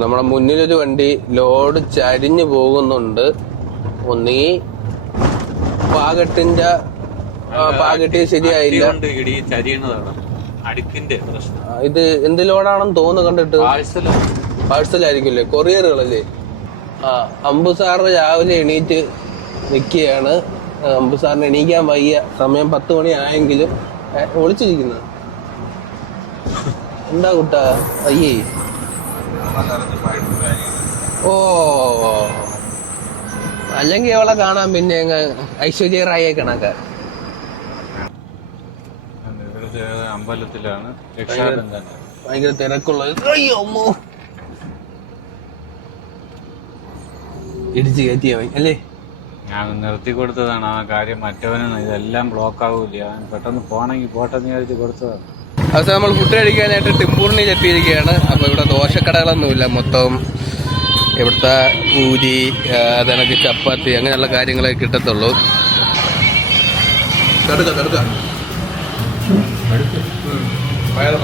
നമ്മുടെ മുന്നിലൊരു വണ്ടി ലോഡ് ചരിഞ്ഞു പോകുന്നുണ്ട്. ഒന്നുകിൽ പാകട്ടി ശരിയായില്ല. ഇത് എന്ത് ലോഡാണെന്ന് തോന്നുന്നു കണ്ടിട്ട്. പാഴ്സൽ ആയിരിക്കില്ലേ, കൊറിയറുകളല്ലേ. അമ്പുസാറിന് രാവിലെ എണീറ്റ് നിൽക്കുകയാണ്. അമ്പുസാറിന് എണീക്കാൻ വയ്യ. സമയം 10 മണി ആയെങ്കിലും ഒളിച്ചിരിക്കുന്നത്. എന്താ കുട്ടാ അയ്യേ? ഓ, അല്ലെങ്കിൽ അവളെ കാണാൻ പിന്നെ ഐശ്വര്യ റായെ കണക്കാ. അമ്പലത്തിലാണ് ഭയങ്കര തിരക്കുള്ളത്. അയ്യോ അമ്മോ, ഇടിച്ചു കയറ്റിയ അല്ലേ? ഞാൻ നിർത്തി കൊടുത്തതാണ് ആ കാര്യം. മറ്റവനാണ് ഇതെല്ലാം ബ്ലോക്ക് ആവൂല, പെട്ടെന്ന് പോണെങ്കിൽ പോട്ടെന്ന് വിചാരിച്ച് കൊടുത്തതാണ്. അത് നമ്മൾ ഫുഡ് കഴിക്കാനായിട്ട് ടിമ്പൂറിനിൽ എത്തിയിരിക്കുകയാണ്. അപ്പൊ ഇവിടെ ദോശക്കടകളൊന്നുമില്ല, മൊത്തം ഇവിടുത്തെ പൂരി, അതണക്ക് ചപ്പാത്തി, അങ്ങനെയുള്ള കാര്യങ്ങളെ കിട്ടത്തുള്ളൂ. വയറ്